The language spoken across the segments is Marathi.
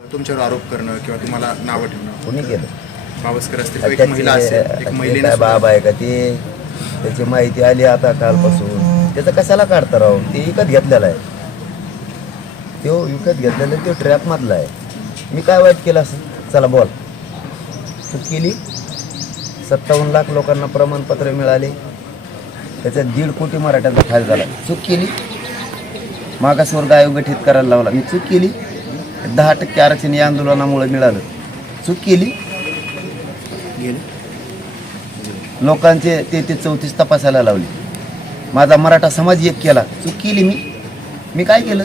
तुमच्यावर आरोप करणं किंवा तुम्हाला नावं ठेवणं कोणी केलं? पावसकर असतील किंवा एक महिला असेल, एक महिलेने काय बाब आहे का ते? त्याची माहिती आली आता कालपासून. त्याचं कशाला काढता राव? ते विकत घेतलेलं आहे. तो विकत घेतलेला तो ट्रॅपमधला आहे. मी काय वाईट केलं असं? चला बोल. चूक केली. 57 लाख लोकांना प्रमाणपत्र मिळाले. त्याच्यात 1.5 कोटी मराठ्यांचा फायदा झाला. चूक केली. मागासवर्ग आयोग गठीत करायला लावला. मी चूक केली. 10% आरक्षण या आंदोलनामुळे मिळालं. चूक केली. लोकांचे 33-34 तपासायला लावले. माझा मराठा समाज एक केला. चूक केली. मी काय केलं?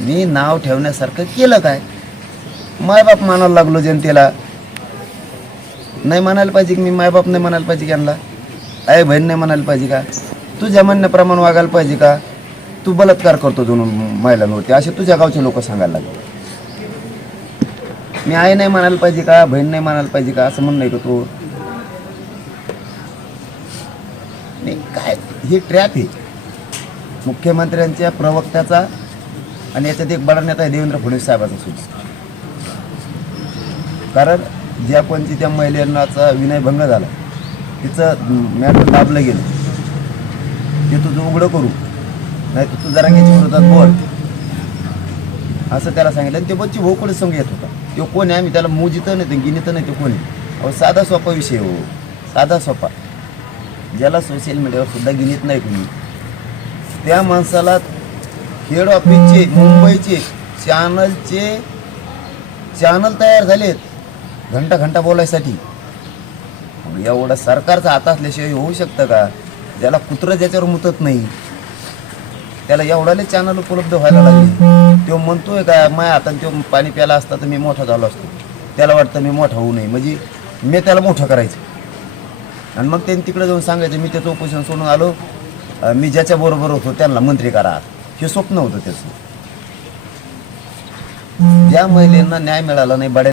मी नाव ठेवण्यासारखं केलं काय? मायबाप म्हणायला लागलो जनतेला. नाही म्हणायला पाहिजे की मी मायबाप नाही म्हणायला पाहिजे की यांना? आई बहीण नाही म्हणायला पाहिजे का? तुझ्या म्हणण्याप्रमाणे वागायला पाहिजे का? तू बलात्कार करतो दोन महिलांवरती असे तुझ्या गावचे लोक सांगायला लागले. मी आई नाही म्हणायला पाहिजे का? बहीण नाही म्हणायला पाहिजे का? असं म्हणणं आहे का तू? नाही काय हे ट्रॅप आहे मुख्यमंत्र्यांच्या प्रवक्त्याचा आणि याच्यात एक बडा नेता आहे देवेंद्र फडणवीस साहेबांचा सुद्धा. कारण ज्या कोणती त्या महिलांचा विनयभंग झाला तिचं मॅटर दाबलं गेलं ते तुझं उघडं करू नाही तर तू जरांगीच्या विरोधात बोल असं त्याला सांगितलं. आणि ते बच्ची भोकडे संघ येत होता. तो कोण आहे? आम्ही त्याला मोजितं नाही ते गिनितं नाही. ते कोणी? अहो साधा सोपा विषय हो, साधा सोपा, ज्याला सोशल मीडियावर सुद्धा गिनीत नाही तुम्ही. त्या माणसाला हेड ऑफिसचे मुंबईचे चॅनल तयार झालेत घंटा बोलायसाठी. एवढं सरकारचा हात असल्याशिवाय होऊ शकतं का? ज्याला कुत्रं ज्याच्यावर मुतत नाही त्याला एवढाले चॅनल उपलब्ध व्हायला लागले. तो म्हणतोय का माझ्या हाताने तो पाणी प्याला असता तर मी मोठा झालो असतो. त्याला वाटतं मी मोठा होऊ नये म्हणजे मी त्याला मोठं करायचं. आणि मग त्यांनी तिकडे जाऊन सांगायचं मी त्याचं उपोषण सोडून आलो, मी ज्याच्याबरोबर होतो त्यांना मंत्री करा. हे स्वप्न होतं त्याचं. ज्या महिलांना न्याय मिळाला नाही बड्या